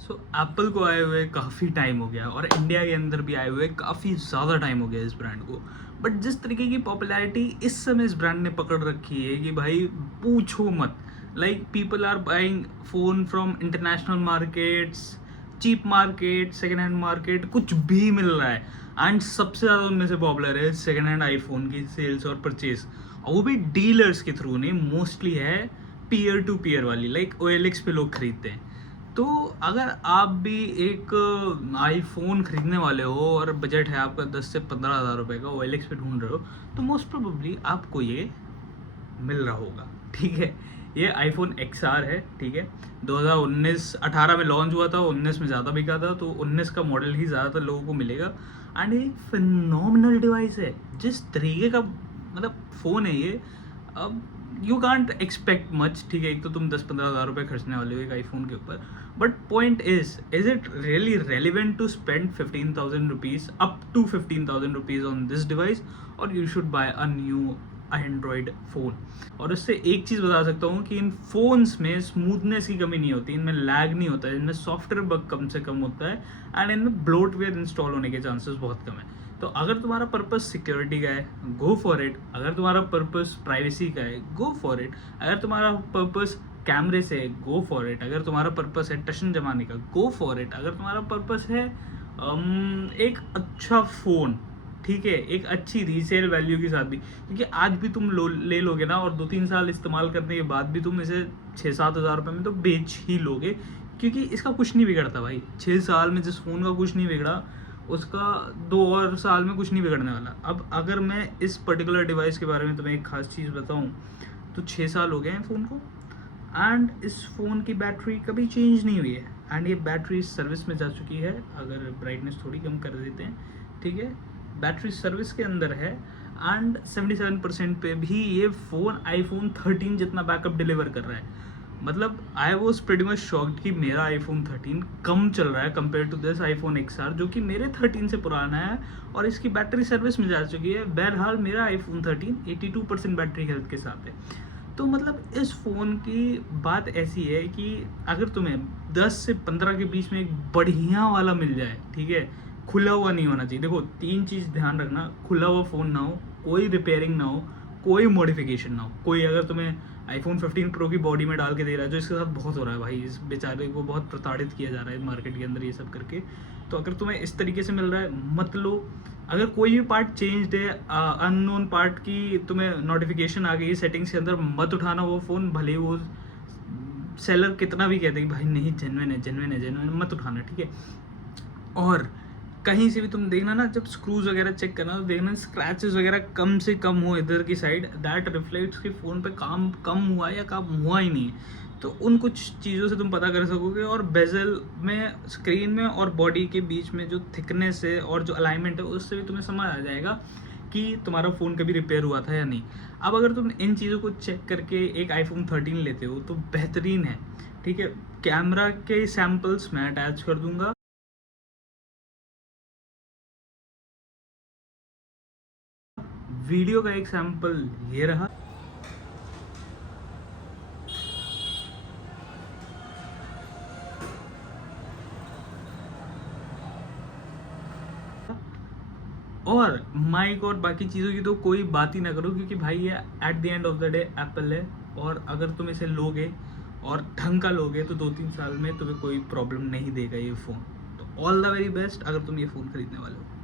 So Apple को आए हुए काफ़ी टाइम हो गया और इंडिया के अंदर भी आए हुए काफ़ी ज़्यादा टाइम हो गया इस ब्रांड को। बट जिस तरीके की पॉपुलैरिटी इस समय इस ब्रांड ने पकड़ रखी है कि भाई पूछो मत। Like people are buying phone from international markets, cheap market, second hand market, कुछ भी मिल रहा है। एंड सबसे ज़्यादा उनमें से पॉपुलर है सेकेंड हैंड आईफोन की सेल्स और परचेज, और वो भी डीलर्स के थ्रू नहीं, मोस्टली है पीयर टू पीयर वाली, लाइक OLX पे लोग खरीदते हैं। तो अगर आप भी एक आईफोन खरीदने वाले हो और बजट है आपका 10 से 15 हज़ार रुपये का, OLX पे ढूंढ रहे हो, तो मोस्ट प्रोबेबली आपको ये मिल रहा होगा। ठीक है, ये आईफोन XR है। ठीक है, 2019-18 में लॉन्च हुआ था, 19 में ज़्यादा बिका था, तो 19 का मॉडल ही ज़्यादातर लोगों को मिलेगा। एंड ये फिनोमिनल डिवाइस है, जिस तरीके का मतलब फ़ोन है ये, अब यू कांट एक्सपेक्ट मच। ठीक है, एक तो तुम 10-15 हज़ार रुपये खर्चने वाले हो एक आईफोन के ऊपर, but point is it really relevant to spend 15,000 rupees up to 15,000 rupees on this device, और you should buy a new Android phone. और उससे एक चीज़ बता सकता हूँ कि इन फ़ोन्स में स्मूथनेस की कमी नहीं होती, इनमें लैग नहीं होता है, इनमें सॉफ्टवेयर बग कम से कम होता है, एंड इनमें ब्लोटवेयर इंस्टॉल होने के चांसेस बहुत कम है। तो अगर तुम्हारा पर्पस सिक्योरिटी का है, गो फॉर इट। अगर तुम्हारा पर्पस प्राइवेसी का है, गो फॉर इट। अगर तुम्हारा पर्पस कैमरे से है, गो फॉर इट। अगर तुम्हारा पर्पस है टशन जमाने का, गो फॉर इट। अगर तुम्हारा पर्पस है एक अच्छा फ़ोन, ठीक है, एक अच्छी रीसेल वैल्यू के साथ भी, क्योंकि आज भी तुम ले लोगे ना, और 2-3 साल इस्तेमाल करने के बाद भी तुम इसे 6-7 हज़ार रुपये में तो बेच ही लोगे, क्योंकि इसका कुछ नहीं बिगड़ता भाई। 6 साल में जिस फ़ोन का कुछ नहीं बिगड़ा, उसका 2 और साल में कुछ नहीं बिगड़ने वाला। अब अगर मैं इस पर्टिकुलर डिवाइस के बारे में तुम्हें एक ख़ास चीज़ बताऊँ, तो 6 साल हो गए हैं फ़ोन को, एंड इस फ़ोन की बैटरी कभी चेंज नहीं हुई है, एंड ये बैटरी सर्विस में जा चुकी है। अगर ब्राइटनेस थोड़ी कम कर देते हैं, ठीक है, बैटरी सर्विस के अंदर है, एंड 77% पे भी ये फ़ोन आईफोन 13 जितना बैकअप डिलीवर कर रहा है। मतलब I was pretty much shocked कि मेरा आईफोन 13 कम चल रहा है compare to this iPhone XR, जो कि मेरे 13 से पुराना है और इसकी बैटरी सर्विस में जा चुकी है। बहरहाल मेरा आईफोन 13 82% बैटरी हेल्थ के साथ है। तो मतलब इस फ़ोन की बात ऐसी है कि अगर तुम्हें 10 से 15 के बीच में एक बढ़िया वाला मिल जाए, ठीक है, खुला हुआ नहीं होना चाहिए। देखो 3 चीज़ ध्यान रखना, खुला हुआ फ़ोन ना हो, कोई रिपेयरिंग ना हो, कोई मॉडिफिकेशन ना हो। कोई अगर तुम्हें आईफोन 15 प्रो की बॉडी में डाल के दे रहा है, जो इसके साथ बहुत हो रहा है भाई, इस बेचारे को बहुत प्रताड़ित किया जा रहा है मार्केट के अंदर ये सब करके, तो अगर तुम्हें इस तरीके से मिल रहा है मत लो। अगर कोई भी पार्ट चेंज है, अननोन पार्ट की तुम्हें नोटिफिकेशन आ गई सेटिंग्स के अंदर, मत उठाना वो फ़ोन, भले ही वो सेलर कितना भी कहते हैं कि भाई नहीं जेन्युइन है, जेन्युइन है, जेन्युइन, मत उठाना। ठीक है, और कहीं से भी तुम देखना ना, जब स्क्रूज वगैरह चेक करना तो देखना स्क्रैचेस वगैरह कम से कम हो इधर की साइड, दैट रिफ्लेक्ट्स कि फ़ोन पे काम कम हुआ है या काम हुआ ही नहीं है। तो उन कुछ चीज़ों से तुम पता कर सकोगे। और बेजल में, स्क्रीन में और बॉडी के बीच में जो थिकनेस है और जो अलाइनमेंट है, उससे भी तुम्हें समझ आ जाएगा कि तुम्हारा फ़ोन कभी रिपेयर हुआ था या नहीं। अब अगर तुम इन चीज़ों को चेक करके एक आईफोन 13 लेते हो तो बेहतरीन है। ठीक है, कैमरा के सैम्पल्स मैं अटैच कर दूंगा। वीडियो का एक सैंपल ये रहा। और माइक और बाकी चीज़ों की तो कोई बात ही ना करो, क्योंकि भाई ये at the end of the day Apple है, और अगर तुम इसे लोगे और ढंग का लोगे तो 2-3 साल में तुम्हें कोई प्रॉब्लम नहीं देगा ये फ़ोन। तो ऑल द वेरी बेस्ट अगर तुम ये फ़ोन खरीदने वाले हो।